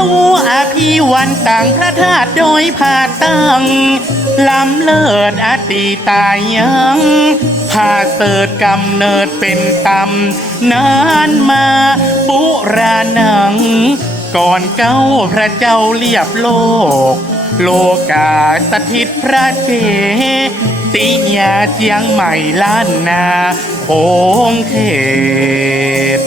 สาธุอภิวันต่างพระธาตุโดยผาตั้งลำเลิศอติตายยังพาเสดกำเนิดเป็นตำนานมาปุรานัง ก่อนเก้าพระเจ้าเรียบโลก โลกาสถิตพระเจติยาเจียงใหม่ล้านนาโคงเขต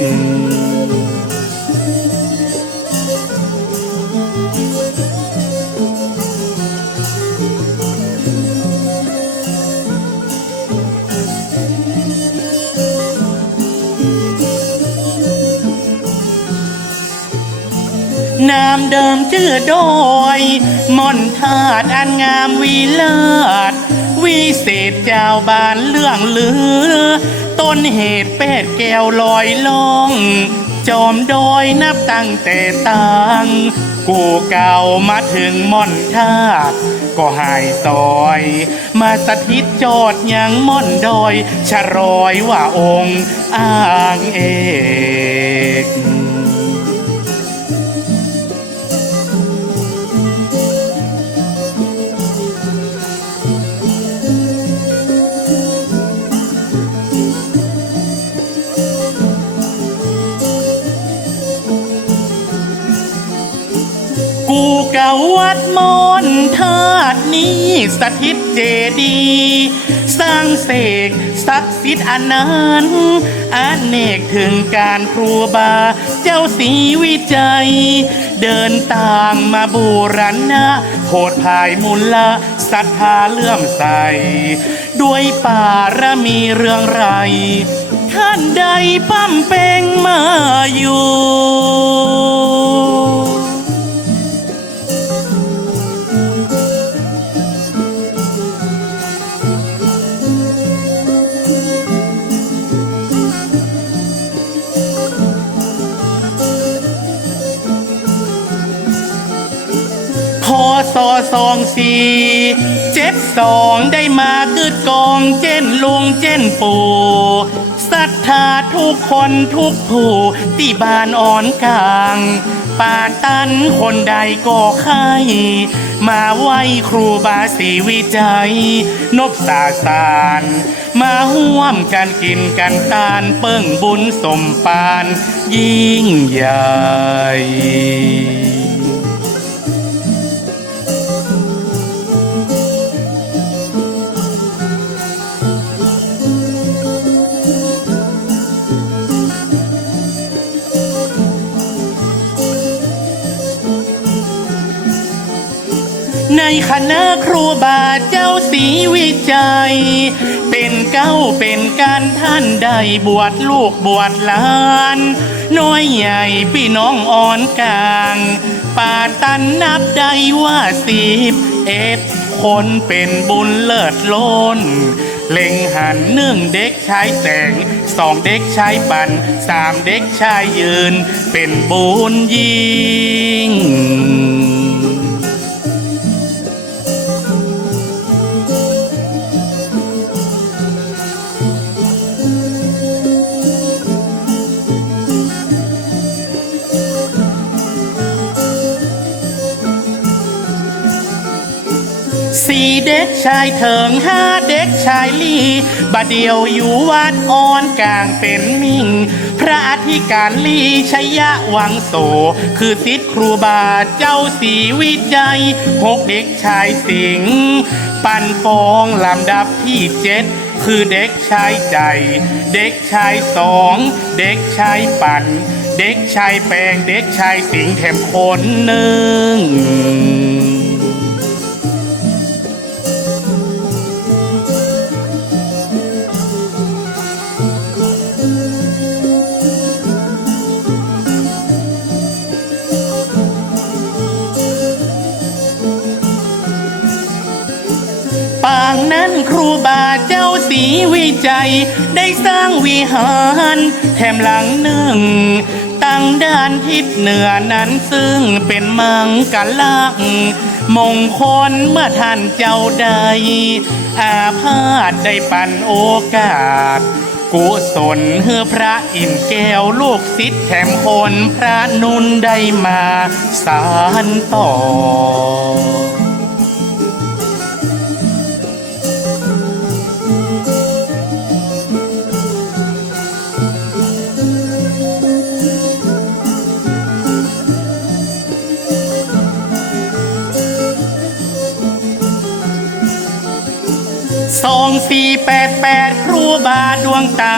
นามเดิมชื่อโดยม่อนทาดอันงามวีเลิศวิเศษเจ้าบานเรื่องลือ ต้นเหตุเป็ดแก้วลอยล่อง จอมโดยนับตั้งแต่ตังกูเก่ามาถึงม่อนทาดก็หายซอย มาสถิตโจทย์ยังม่อนโดยชะรอยว่าองค์อ้างเอก กูเก่าวัดมอนธาตุนี้สถิตเจดีย์สร้างเสกศักดิ์สิทธิ์อนันต์อเนกถึงการครูบา เจ้าศีวิจัย เดินต่ามมาบูรณะโพดภายมูลละศรัทธาเลื่อมใส ด้วยปารมีเรื่องไร ท่านใดปั้มเป่งมาอยู่ อสอสองสี่เจ็ดสองได้มาเกิดกองเจนลุงเจนปู่ศรัทธาทุกคนทุกผู้ที่บ้านอ่อนกลางป่าตันคนใดก็ใครมาไหวครูบาศรีวิจัย นบสาสารมาห่วมกันกินกันตานเปิ้งบุญสมปานยิ่งใหญ่ ในคณะครูบาเจ้าศีวิจัย เป็นเก้าเป็นการท่านได้บวชลูกบวชหลาน น้อยใหญ่พี่น้องอ่อนกลางป่าตันนับได้ว่าสิบเอ็ดคนเป็นบุญเลิศล้น เล็งหันหนึ่งเด็กชายแต่งสองเด็กชายปันสามเด็กชายยืน เป็นบุญยิ่ง สี่เด็กชายเถิงห้าเด็กชายลีบาเดียวอยู่วัดอ่อนกลางเป็นมิ่ง พระอธิการลีชยะวังโส คือสิทธิครูบาเจ้าสีวิจัยหกเด็กชายสิง ปันฟองลำดับที่เจ็ดคือเด็กชายใจ เด็กชายสอง เด็กชายปัน เด็กชายแปงเด็กชายสิงแถมคนหนึ่ง ครูบาเจ้าศีวิจัย ได้สร้างวิหารแถมหลังหนึ่ง ตั้งด้านทิศเหนือนั้นซึ่งเป็นมังกรลักษ์มงคลเมื่อท่านเจ้าใด อาพาธได้ปันโอกาส กุศลเฮือพระอินแก้วลูกศิษย์แถมคนพระนุนได้มาสารต่อ สองสี่แปดแปดครูบาดวงตา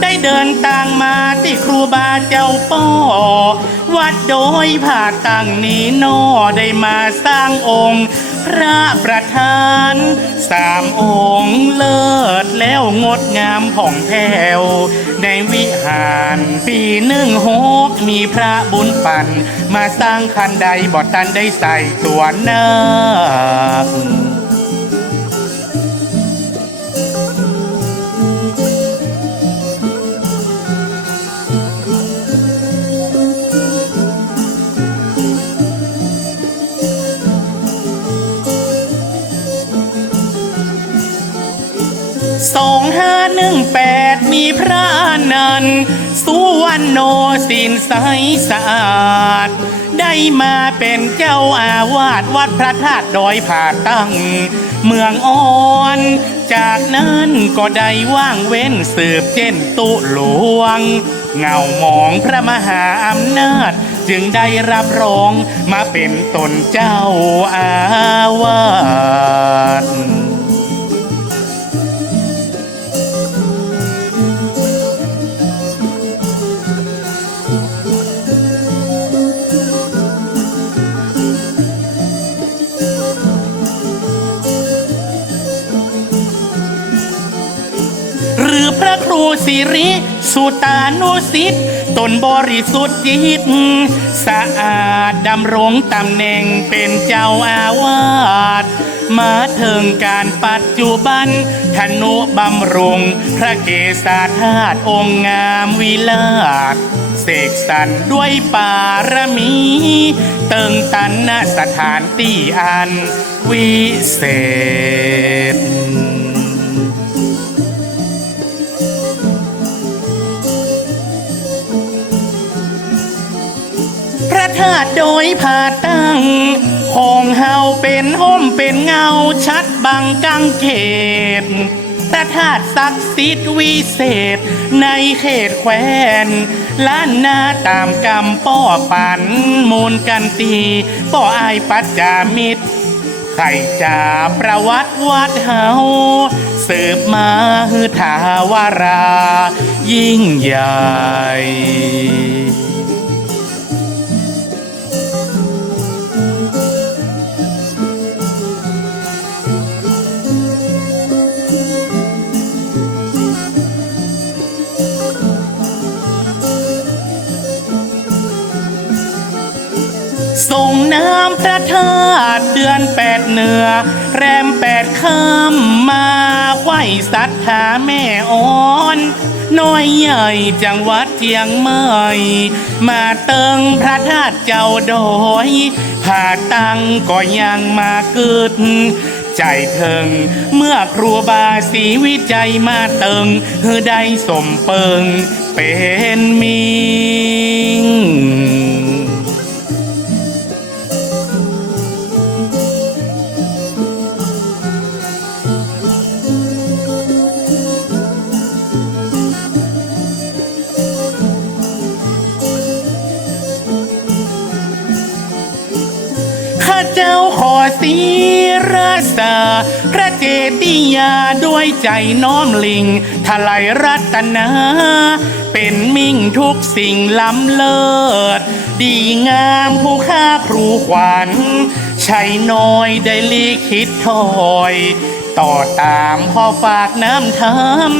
ได้เดินทางมาที่ครูบาเจ้าป้อวัดโดยผ่าตั้งนี้นอได้มาสร้างองค์ พระประธานสามองค์เลิศแล้วงดงามผ่องแผ้วในวิหารปีหนึ่งหกมีพระบุญปัน มาสร้างคันใดบอดตันได้ใส่ตัวเนา พระนันสุวรรณโนสินใสสะอาด ได้มาเป็นเจ้าอาวาสวัดพระธาตุดอยผาตั้ง เมืองอ่อน จากนั้นก็ได้ว่างเว้นสืบเจนตุหลวง เงาหมองพระมหาอำนาจ จึงได้รับรองมาเป็นตนเจ้าอาวาส สิริ สุตานุสิทธิ์ตนบริสุทธิ์จิตสะอาดดำรงตำแหน่งเป็นเจ้าอาวาสมาถึงการปัจจุบันธนุบำรุง พระเกศาธาตุองค์งามวิลาศเสกสรรด้วยปารมี เติงตันณสถานที่อันวิเศษ ตุโดยผ่าตั้งห้องเฮาเป็นห้มเป็นเงาชัดบังกังเขตพระธาตุศักดิ์สิทธิ์วิเศษ ในเขตแควนล้านนาตามกรรมป้อปันมูลกันตีป้ออายปัจจามิตรใครจะประวัติวัดเฮาสืบมาฮือถาวารา ยิ่งใหญ่ ธาตุเดือนแปดเหนือ แรมแปดค่ำมาไหวสัทธาแม่อ่อนน้อยใหญ่จังหวัดเจียงใหม่มาเติงพระธาตุเจ้าดอยผ่าตังก็ยังมาเกิดใจเถิง เมื่อครูบาศรีวิจัยมาเติงเฮอได้สมเปิงเป็นมิ จ้าขอสีรษาพระเจติยาด้วยใจน้อมลิงทลายรัตนา เป็นมิ่งทุกสิ่งล้ำเลิศ ดีงามผู้ค่าครูขวัญชัยน้อยได้ลีคิดถอย ต่อตามพ่อฝากน้ำท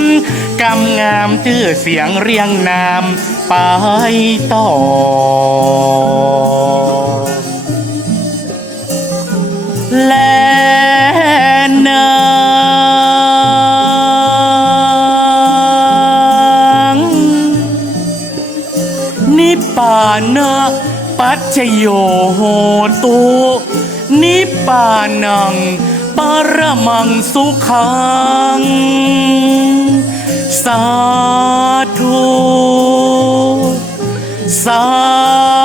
ำกำงามชื่อเสียงเรียงนามไปต่อ และนางนิปปานะปัจจโยโหตุนิปปานังปรมังสุขัง สาธุ สา